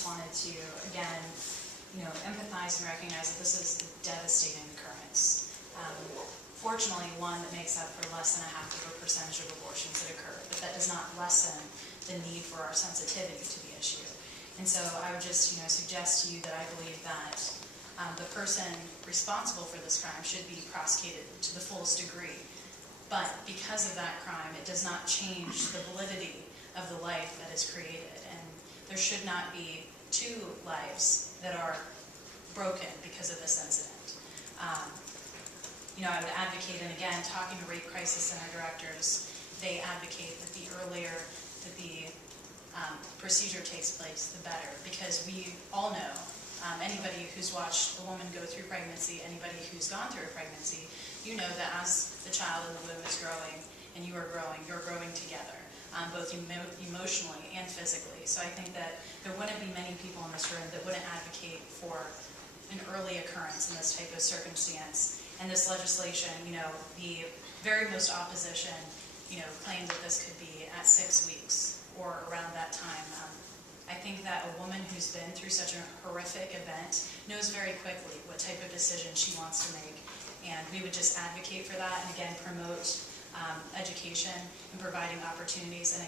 just wanted to, again, empathize and recognize that this is a devastating occurrence. Fortunately, one that makes up for less than 0.5% of abortions that occur, but that does not lessen the need for our sensitivity to the issue. And so I would just, suggest to you that I believe that the person responsible for this crime should be prosecuted to the fullest degree. But because of that crime, it does not change the validity of the life that is created. And there should not be 2 lives that are broken because of this incident. I would advocate, and again, talking to Rape Crisis Center directors, they advocate that the earlier that the procedure takes place, the better. Because we all know, anybody who's watched a woman go through pregnancy, anybody who's gone through a pregnancy, you know that as the child in the womb is growing and you are growing, you're growing together, both emotionally and physically. So I think that there wouldn't be many people in this room that wouldn't advocate for an early occurrence in this type of circumstance. And this legislation, the very most opposition, claimed that this could be at 6 weeks or around that time. I think that a woman who's been through such a horrific event knows very quickly what type of decision she wants to make. And we would just advocate for that and, again, promote education and providing opportunities and,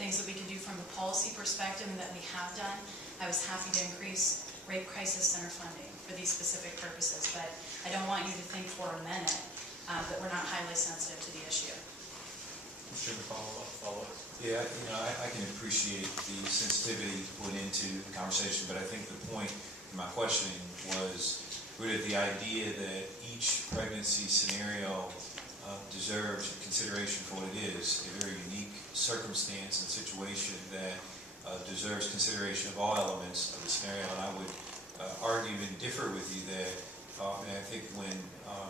things that we can do from a policy perspective and that we have done. I was happy to increase Rape Crisis Center funding for these specific purposes, but I don't want you to think for a minute that we're not highly sensitive to the issue. Should follow up. Yeah, I can appreciate the sensitivity put into the conversation, but I think the point in my questioning was really the idea that each pregnancy scenario deserves consideration for what it is, a very unique circumstance and situation that deserves consideration of all elements of the scenario. And I would argue and differ with you that I think when a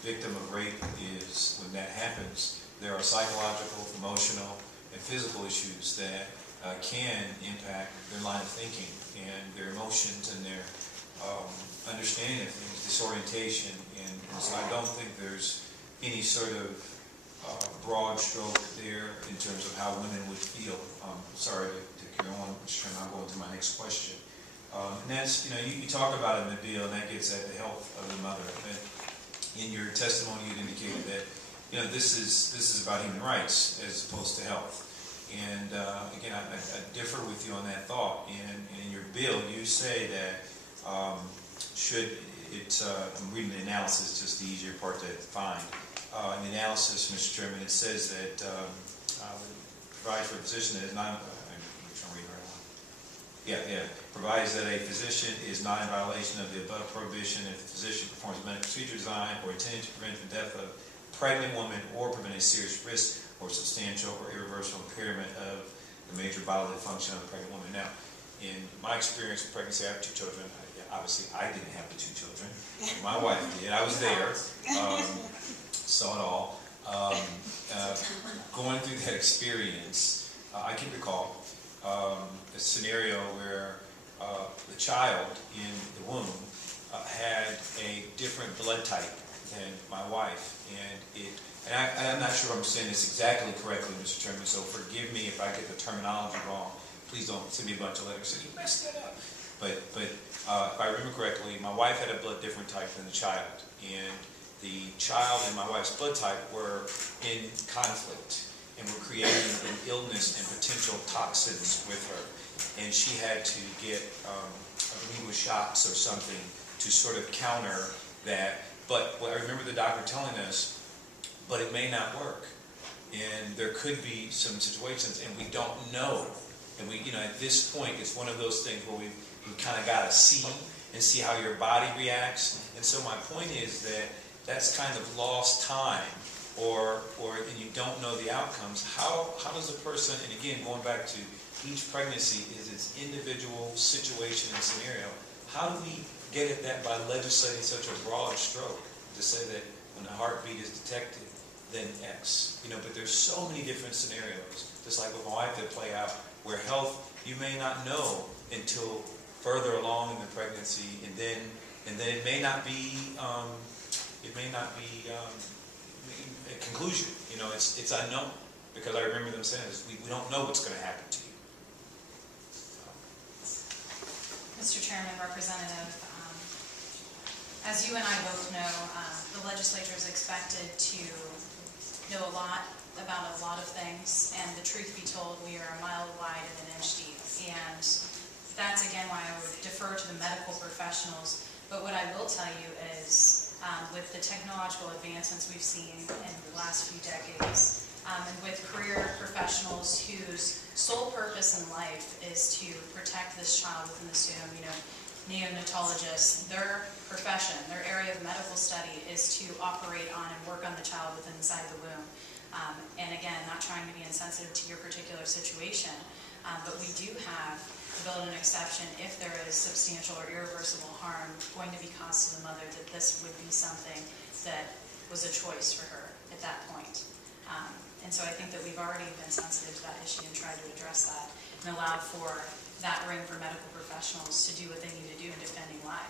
victim of rape when that happens, there are psychological, emotional, and physical issues that can impact their line of thinking and their emotions and their understanding of things, disorientation. And so I don't think there's any sort of broad stroke there in terms of how women would feel. Sorry to carry on, I'll go into my next question. And that's, you talk about it in the bill, and that gets at the health of the mother. And in your testimony, you indicated that, this is about human rights as opposed to health. And again, I differ with you on that thought. And in your bill, you say that I'm reading the analysis, just the easier part to find. In the analysis, Mr. Chairman, it says that provides for a physician that is not, provides that a physician is not in violation of the above prohibition if the physician performs a medical procedure designed or intended to prevent the death of a pregnant woman or prevent a serious risk or substantial or irreversible impairment of the major bodily function of a pregnant woman. Now, in my experience with pregnancy, I have 2 children. Obviously, I didn't have the 2 children. My wife did. I was there. Saw it all. Going through that experience, I can recall a scenario where the child in the womb had a different blood type than my wife, and I'm not sure I'm saying this exactly correctly, Mr. Chairman, so forgive me if I get the terminology wrong. Please don't send me a bunch of letters saying you messed that up. But if I remember correctly, my wife had a blood different type than the child, and the child and my wife's blood type were in conflict and were creating an illness and potential toxins with her. And she had to get, I believe it was shots or something to sort of counter that. But I remember the doctor telling us, but it may not work. And there could be some situations, and we don't know. And we, at this point, it's one of those things where we kind of got to see and see how your body reacts. And so my point is that that's kind of lost time, and you don't know the outcomes. How does a person, and again, going back to each pregnancy is its individual situation and scenario, how do we get at that by legislating such a broad stroke to say that when a heartbeat is detected, then X? But there's so many different scenarios, just like with my wife that play out, where health, you may not know until further along in the pregnancy, and then it may not be a conclusion. It's unknown, because I remember them saying this, we don't know what's going to happen to you. Mr. Chairman, Representative, as you and I both know, the legislature is expected to know a lot about a lot of things, and the truth be told, we are a mile wide and an inch deep. And that's again why I would defer to the medical professionals. But what I will tell you is, with the technological advancements we've seen in the last few decades, and with career professionals whose sole purpose in life is to protect this child within the womb, you know, neonatologists, their profession, their area of medical study is to operate on and work on the child within inside the womb. And again, not trying to be insensitive to your particular situation, but we do have to build an exception if there is substantial or irreversible harm going to be caused to the mother, that this would be something that was a choice for her at that point. And so I think that we've already been sensitive to that issue and tried to address that and allow for that ring for medical professionals to do what they need to do in defending lives.